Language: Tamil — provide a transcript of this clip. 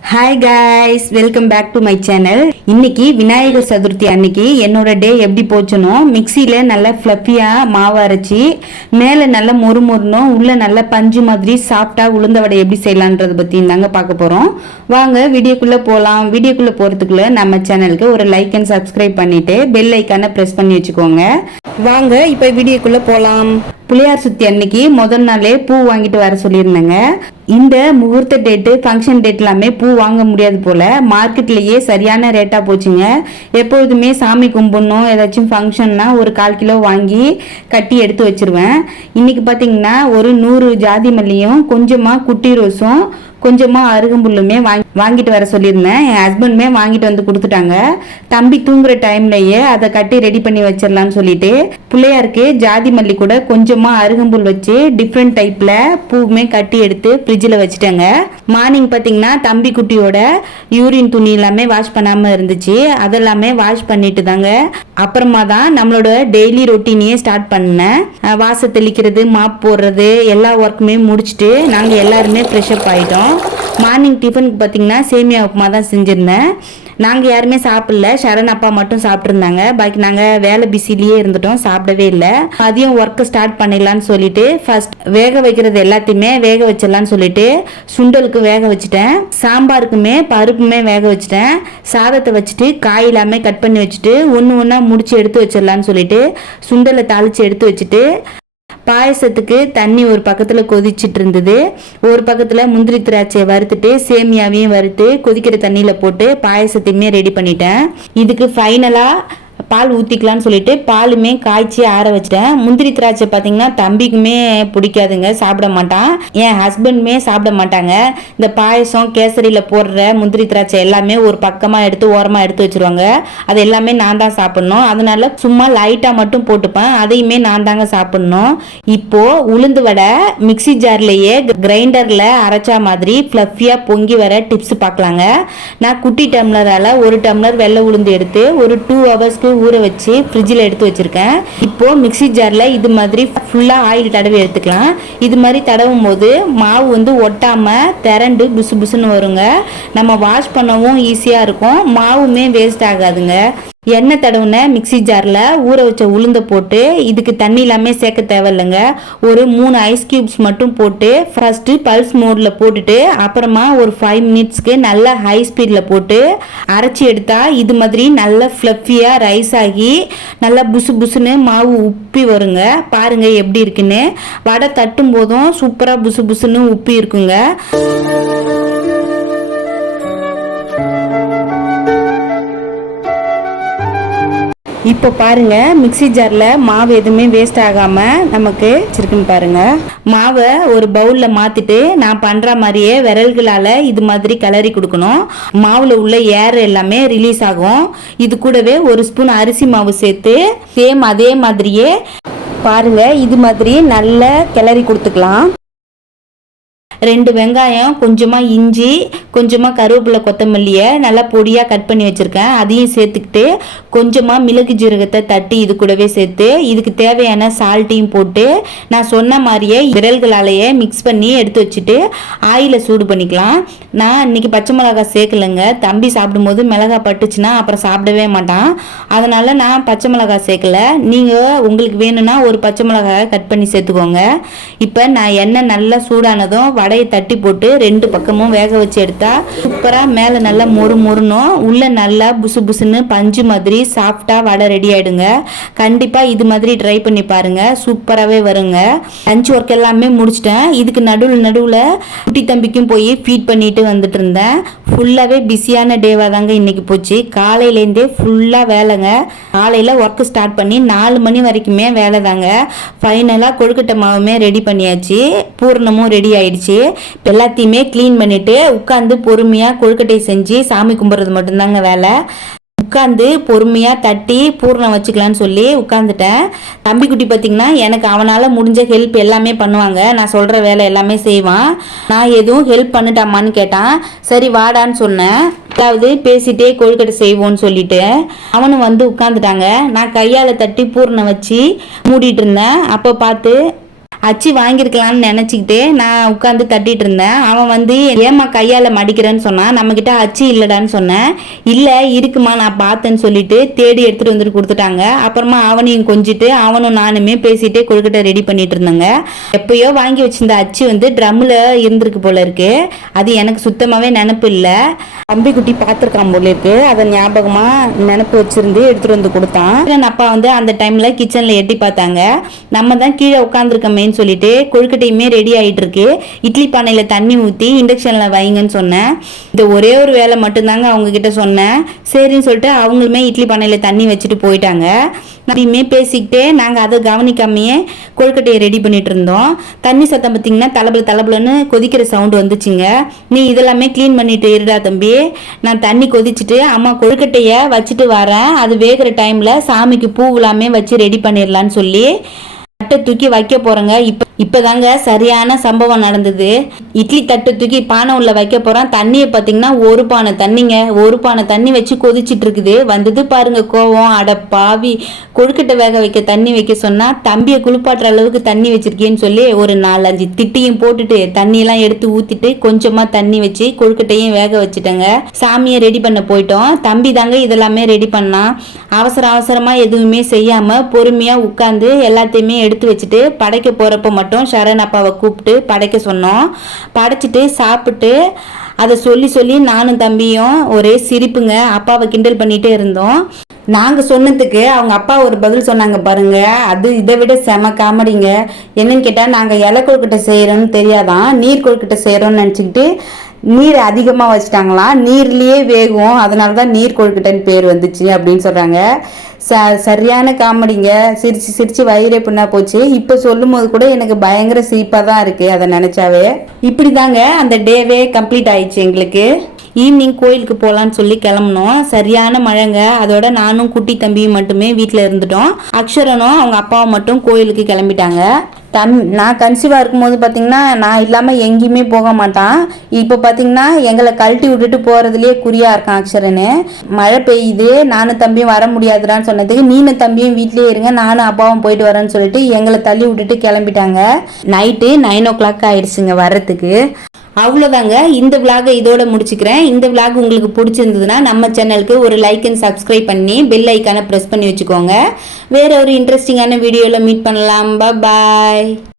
Hi guys welcome back to my channel இன்னைக்கு விநாயகர் சதுர்த்தி அன்னைக்கு என்னோட டே எப்படி போச்சுனோ மிக்சியில் நல்லா ஃப்ளஃபியாக மாவு அரைச்சி மேலே நல்லா மொறு மொறுனும் உள்ளே நல்லா பஞ்சு மாதிரி சாஃப்டாக உளுந்த வடை எப்படி செய்யலான்றதை பற்றி தாங்க பார்க்க போகிறோம் வாங்க வீடியோக்குள்ளே போகலாம் வீடியோக்குள்ளே போகிறதுக்குள்ளே நம்ம சேனலுக்கு ஒரு லைக் அண்ட் சப்ஸ்கிரைப் பண்ணிவிட்டு பெல் ஐக்கானை ப்ரெஸ் பண்ணி வச்சுக்கோங்க. வாங்க இப்போ வீடியோக்குள்ளே போகலாம் புளியார் சுத்தி அன்னைக்கு முதல் நாளே பூ வாங்கிட்டு வர சொல்லியிருந்தேங்க. இந்த முகூர்த்த டேட்டு ஃபங்க்ஷன் டேட் எல்லாமே பூ வாங்க முடியாது போல. மார்க்கெட்லேயே சரியான ரேட்டாக போச்சுங்க. எப்பொழுதுமே சாமி கும்பிடணும் ஏதாச்சும் ஃபங்க்ஷன்னா ஒரு கால் கிலோ வாங்கி கட்டி எடுத்து வச்சிருவேன். இன்னைக்கு பார்த்தீங்கன்னா ஒரு நூறு ஜாதி மல்லியும் கொஞ்சமாக குட்டி ரோஸும் கொஞ்சமாக அருகம்புல்லுமே வாங்கி வாங்கிட்டு வர சொல்லியிருந்தேன். என் ஹஸ்பண்டுமே வாங்கிட்டு வந்து கொடுத்துட்டாங்க. தம்பி தூங்குற டைம்லயே அதை கட்டி ரெடி பண்ணி வச்சிடலாம்னு சொல்லிட்டு பிள்ளையாருக்கு ஜாதி மல்லி கூட கொஞ்சமாக அருகம்புல் வச்சு டிஃப்ரெண்ட் டைப்பில் பூவுமே கட்டி எடுத்து ஃப்ரிட்ஜில் வச்சுட்டேங்க. மார்னிங் பார்த்தீங்கன்னா தம்பி குட்டியோட யூரின் துணி எல்லாமே வாஷ் பண்ணாமல் இருந்துச்சு. அதெல்லாமே வாஷ் பண்ணிட்டு தாங்க. அப்புறமா தான் நம்மளோட டெய்லி ரொட்டீனையே ஸ்டார்ட் பண்ணேன். அஹ் வாச தெளிக்கிறது மாப் போடுறது எல்லா ஒர்க்குமே முடிச்சுட்டு நாங்கள் எல்லாருமே ஃப்ரெஷ் அப் ஆகிட்டோம் மார்னிங் டிஃபனுக்கு பார்த்தீங்கன்னா சேமியா உப்புமா தான் செஞ்சுருந்தேன். நாங்கள் யாருமே சாப்பிடல. சரண் அப்பா மட்டும் சாப்பிட்ருந்தாங்க பாக்கி நாங்கள் வேலை பிஸிலேயே இருந்துட்டோம். சாப்பிடவே இல்லை. மதியம் ஒர்க்கை ஸ்டார்ட் பண்ணிடலான்னு சொல்லிட்டு ஃபர்ஸ்ட் வேக வைக்கிறது எல்லாத்தையுமே வேக வச்சிடலான்னு சொல்லிட்டு சுண்டலுக்கு வேக வச்சுட்டேன். சாம்பாருக்குமே பருப்புமே வேக வச்சுட்டேன். சாதத்தை வச்சுட்டு காய் எல்லாமே கட் பண்ணி வச்சுட்டு ஒன்று ஒன்றா முடிச்சு எடுத்து வச்சிடலான்னு சொல்லிட்டு சுண்டலை தாளித்து எடுத்து வச்சுட்டு பாயசத்துக்கு தண்ணி ஒரு பக்கத்தில் கொதிச்சிட்டு இருந்தது ஒரு பக்கத்தில் முந்திரி திராட்சையை வறுத்துட்டு சேமியாவையும் வறுத்து கொதிக்கிற தண்ணியில் போட்டு பாயசத்தையுமே ரெடி பண்ணிட்டேன். இதுக்கு ஃபைனலாக பால் ஊற்றிக்கலான்னு சொல்லிட்டு பாலுமே காய்ச்சி ஆற வச்சிட்டேன். முந்திரி திராட்சை பார்த்தீங்கன்னா தம்பிக்குமே பிடிக்காதுங்க சாப்பிட மாட்டான். என் ஹஸ்பண்டுமே சாப்பிட மாட்டாங்க. இந்த பாயசம் கேசரியில் போடுற முந்திரி திராட்சை எல்லாமே ஒரு பக்கமாக எடுத்து ஓரமாக எடுத்து வச்சிருவாங்க. அது எல்லாமே நான் தான் சாப்பிட்ணும். அதனால சும்மா லைட்டாக மட்டும் போட்டுப்பேன். அதையுமே நான் தாங்க சாப்பிட்ணும். இப்போது உளுந்து வடை மிக்ஸி ஜார்லேயே கிரைண்டரில் அரைச்சா மாதிரி ஃப்ளஃபியாக பொங்கி வர டிப்ஸ் பார்க்கலாங்க நான் குட்டி டம்ளரால் ஒரு டம்ளர் வெள்ளை உளுந்து எடுத்து ஒரு டூ ஹவர்ஸ்க்கு ஊற வச்சு ஃப்ரிட்ஜில் எடுத்து வச்சுருக்கேன். இப்போது மிக்ஸி ஜாரில் இது மாதிரி ஃபுல்லாக ஆயில் தடவி எடுத்துக்கலாம். இது மாதிரி தடவும் போது மாவு வந்து ஒட்டாமல் திரண்டு புசு புசுன்னு வருங்க. நம்ம வாஷ் பண்ணவும் ஈஸியாக இருக்கும். மாவுமே வேஸ்ட் ஆகாதுங்க. எண்ணெய் தடவுன மிக்ஸி ஜாரில் ஊற வச்ச உளுந்த போட்டு இதுக்கு தண்ணி எல்லாமே சேர்க்க தேவையில்லைங்க. ஒரு மூணு ஐஸ் கியூப்ஸ் மட்டும் போட்டு ஃபர்ஸ்ட்டு பல்ஸ் மோடில் போட்டுட்டு அப்புறமா ஒரு ஃபைவ் மினிட்ஸ்க்கு நல்லா ஹை ஸ்பீடில் போட்டு அரைச்சி எடுத்தால் இது மாதிரி நல்ல ஃப்ளஃபியாக ரைஸ் ஆகி நல்லா புசு புசுன்னு மாவு உப்பி வருங்க. பாருங்கள் எப்படி இருக்குன்னு. வடை தட்டும் போதும் சூப்பராக புசு புசுன்னு உப்பி இருக்குங்க. இப்போ பாருங்க மிக்ஸி ஜாரில் மாவு எதுவுமே வேஸ்ட் ஆகாமல் நமக்கு வச்சிருக்குன்னு பாருங்க. மாவை ஒரு பவுலில் மாற்றிட்டு நான் பண்ணுற மாதிரியே விரல்களால் இது மாதிரி கிளறி கொடுக்கணும். மாவில் உள்ள ஏர் எல்லாமே ரிலீஸ் ஆகும். இது கூடவே ஒரு ஸ்பூன் அரிசி மாவு சேர்த்து சேம் அதே மாதிரியே பாருங்க இது மாதிரி நல்லா கிளறி கொடுத்துக்கலாம். ரெண்டு வெங்காயம் கொஞ்சமாக இஞ்சி கொஞ்சமாக கருவேப்பிலை கொத்தமல்லியை நல்லா பொடியாக கட் பண்ணி வச்சுருக்கேன். அதையும் சேர்த்துக்கிட்டு கொஞ்சமாக மிளகு ஜீரகத்தை தட்டி இது கூடவே சேர்த்து இதுக்கு தேவையான சால்ட்டையும் போட்டு நான் சொன்ன மாதிரியே விரல்களாலேயே மிக்ஸ் பண்ணி எடுத்து வச்சுட்டு ஆயிலை சூடு பண்ணிக்கலாம். நான் இன்னைக்கு பச்சை மிளகாய் சேர்க்கலைங்க. தம்பி சாப்பிடும்போது மிளகாய் பட்டுச்சுன்னா அப்புறம் சாப்பிடவே மாட்டான். அதனால் நான் பச்சை மிளகாய் சேர்க்கல. நீங்கள் உங்களுக்கு வேணும்னா ஒரு பச்சை மிளகாய் கட் பண்ணி சேர்த்துக்கோங்க. இப்போ நான் எண்ணெய் நல்லா சூடானதும் வடையை தட்டி போட்டு ரெண்டு பக்கமும் வேக வச்சு எடுத்தா சூப்பராக மேலே நல்லா மொறு மொறுனும் உள்ளே நல்லா புசு புசுன்னு பஞ்சு மாதிரி சாஃப்டாக வடை ரெடி ஆயிடுங்க. கண்டிப்பாக இது மாதிரி ட்ரை பண்ணி பாருங்க. சூப்பராகவே வருங்க. லஞ்ச் ஒர்க் எல்லாமே முடிச்சிட்டேன். இதுக்கு நடுவில் நடுவில் குட்டி தம்பிக்கும் போய் ஃபீட் பண்ணிட்டு வந்துட்டு இருந்தேன். ஃபுல்லாகவே பிஸியான டேவாக தாங்க இன்னைக்கு போச்சு. காலையிலேருந்தே ஃபுல்லாக வேலைங்க. காலையில் ஒர்க்கு ஸ்டார்ட் பண்ணி நாலு மணி வரைக்குமே வேலை தாங்க. ஃபைனலாக கொழுக்கட்டை மாவுமே ரெடி பண்ணியாச்சு. பூர்ணமும் ரெடி ஆயிடுச்சு. இப்போ எல்லாத்தையுமே க்ளீன் பண்ணிட்டு உட்காந்து பொறுமையாக கொழுக்கட்டை செஞ்சு சாமி கும்பிட்றது மட்டும்தாங்க வேலை. உட்காந்து பொறுமையாக தட்டி பூர்ணம் வச்சுக்கலான்னு சொல்லி உட்காந்துட்டேன் தம்பி குட்டி பார்த்தீங்கன்னா எனக்கு அவனால் முடிஞ்ச ஹெல்ப் எல்லாமே பண்ணுவாங்க. நான் சொல்கிற வேலை எல்லாமே செய்வான். நான் எதுவும் ஹெல்ப் பண்ணிட்டாமான்னு கேட்டான். சரி வாடான்னு சொன்னேன். அதாவது பேசிட்டே கொழுக்கட்டை செய்வோன்னு சொல்லிட்டு அவனும் வந்து உட்காந்துட்டாங்க நான் கையால் தட்டி பூர்ணம் வச்சு மூடிட்டு இருந்தேன். அப்போ பார்த்து அச்சு வாங்கியிருக்கலாம்னு நினச்சிக்கிட்டு நான் உட்காந்து தட்டிட்டு இருந்தேன். அவன் வந்து ஏமா கையால் மடிக்கிறேன்னு சொன்னான் நம்மக்கிட்ட அச்சு இல்லைடான்னு சொன்னேன். இல்லை இருக்குமா நான் பார்த்தேன்னு சொல்லிட்டு தேடி எடுத்துகிட்டு வந்துட்டு கொடுத்துட்டாங்க. அப்புறமா அவனையும் கொஞ்சிட்டு அவனும் நானுமே பேசிகிட்டே கொழுக்கட்டை ரெடி பண்ணிட்டு இருந்தாங்க. எப்பயோ வாங்கி வச்சிருந்த அச்சு வந்து ட்ரம்மில் இருந்திருக்கு போல இருக்கு. அது எனக்கு சுத்தமாகவே நினப்பு இல்லை. அம்பிக்குட்டி பார்த்துருக்கான் போல இருக்கு. அதை ஞாபகமாக நினப்பு வச்சிருந்து எடுத்துகிட்டு வந்து கொடுத்தான். அப்பா வந்து அந்த டைமில் கிச்சனில் எட்டி பார்த்தாங்க. நம்ம தான் கீழே அப்படின்னு சொல்லிட்டு கொழுக்கட்டையுமே ரெடி ஆகிட்டு இருக்கு இட்லி பானையில் தண்ணி ஊற்றி இண்டக்ஷனில் வைங்கன்னு சொன்னேன். இந்த ஒரே ஒரு வேலை மட்டும்தாங்க அவங்க கிட்ட சொன்னேன். சரின்னு சொல்லிட்டு அவங்களுமே இட்லி பானையில் தண்ணி வச்சுட்டு போயிட்டாங்க. அப்படியுமே பேசிக்கிட்டே நாங்கள் அதை கவனிக்காமையே கொழுக்கட்டையை ரெடி பண்ணிட்டு இருந்தோம். தண்ணி சத்தம் பார்த்தீங்கன்னா தலபல தலபலன்னு கொதிக்கிற சவுண்டு வந்துச்சுங்க. நீ இதெல்லாமே க்ளீன் பண்ணிட்டு இருடா தம்பி. நான் தண்ணி கொதிச்சுட்டு அம்மா கொழுக்கட்டையை வச்சுட்டு வரேன். அது வேகிற டைமில் சாமிக்கு பூவெல்லாமே வச்சு ரெடி பண்ணிடலான்னு சொல்லி தட்டை தூக்கி வைக்க போறேங்க. இப்ப இப்பதாங்க சரியான சம்பவம் நடந்தது. இட்லி தட்டை தூக்கி பானை உள்ள வைக்க போறேன். தண்ணியை பார்த்தீங்கன்னா ஒரு பானை தண்ணிங்க. ஒரு பானை தண்ணி வச்சு கொதிச்சிட்டு இருக்குது. வந்தது பாருங்க கோவம். அட பாவி. கொழுக்கட்டை வேக வைக்க தண்ணி வைக்க சொன்னா தம்பியை குளிப்பாட்டுற அளவுக்கு தண்ணி வச்சிருக்கேன்னு சொல்லி ஒரு நாலஞ்சு திட்டியும் போட்டுட்டு தண்ணியெல்லாம் எடுத்து ஊத்திட்டு கொஞ்சமா தண்ணி வச்சு கொழுக்கட்டையும் வேக வச்சுட்டேங்க. சாமியை ரெடி பண்ண போயிட்டோம். தம்பி தாங்க இதெல்லாமே ரெடி பண்ணான். அவசர அவசரமா எதுவுமே செய்யாம பொறுமையா உட்காந்து எல்லாத்தையுமே எடுத்து வச்சுட்டு படைக்க போகிறப்ப மட்டும் சரண் அப்பாவை கூப்பிட்டு படைக்க சொன்னோம். படைச்சிட்டு சாப்பிட்டு அதை சொல்லி சொல்லி நானும் தம்பியும் ஒரே சிரிப்புங்க. அப்பாவை கிண்டல் பண்ணிகிட்டே இருந்தோம். நாங்கள் சொன்னதுக்கு அவங்க அப்பா ஒரு பதில் சொன்னாங்க பாருங்க. அது இதை விட செம காமெடிங்க. என்னன்னு கேட்டால் நாங்கள் இலை கொழுக்கட்டை செய்கிறோன்னு தெரியாதான் நீர் கொழுக்கட்டை செய்கிறோன்னு நினச்சிக்கிட்டு நீர் அதிகமாக வச்சுட்டாங்களாம் நீர்லேயே வேகும். அதனால தான் நீர் கொழுக்கட்டைன்னு பேர் வந்துச்சு அப்படின்னு சொல்கிறாங்க ச சரியான காமெடிங்க. சிரித்து சிரித்து வயிறே பின்னா போச்சு. இப்போ சொல்லும் போது கூட எனக்கு பயங்கர சிரிப்பாக தான் இருக்குது அதை நினச்சாவே. இப்படி தாங்க அந்த டேவே கம்ப்ளீட் ஆயிடுச்சு எங்களுக்கு. ஈவினிங் கோயிலுக்கு போகலான்னு சொல்லி கிளம்புனோம். சரியான மழைங்க. அதோட நானும் குட்டி தம்பியும் மட்டுமே வீட்டில் இருந்துட்டோம். அக்ஷரனும் அவங்க அப்பாவும் மட்டும் கோயிலுக்கு கிளம்பிட்டாங்க. தன் நான் கன்சீவாக இருக்கும்போது பார்த்திங்கன்னா நான் இல்லாமல் எங்கேயுமே போக மாட்டான். இப்போ பார்த்திங்கன்னா எங்களை கழட்டி விட்டுட்டு போகிறதுலேயே குறியாக இருக்கான் அக்ஷரனு. மழை பெய்யுது நானும் தம்பியும் வர முடியாதுடான்னு சொன்னதுக்கு நீனும் தம்பியும் வீட்லேயே இருங்க நானும் அப்பாவும் போயிட்டு வரேன்னு சொல்லிட்டு எங்களை தள்ளி விட்டுட்டு கிளம்பிட்டாங்க. நைட்டு நைன் ஓ கிளாக் ஆயிடுச்சுங்க வர்றதுக்கு. அவ்வளோதாங்க இந்த விலாகை இதோட முடிச்சுக்கிறேன். இந்த விலாக் உங்களுக்கு பிடிச்சிருந்ததுன்னா நம்ம சேனலுக்கு ஒரு லைக் அண்ட் சப்ஸ்கிரைப் பண்ணி பெல் ஐக்கானை ப்ரெஸ் பண்ணி வச்சுக்கோங்க. வேற ஒரு இன்ட்ரெஸ்டிங்கான வீடியோவில் மீட் பண்ணலாம். பாய் Bye.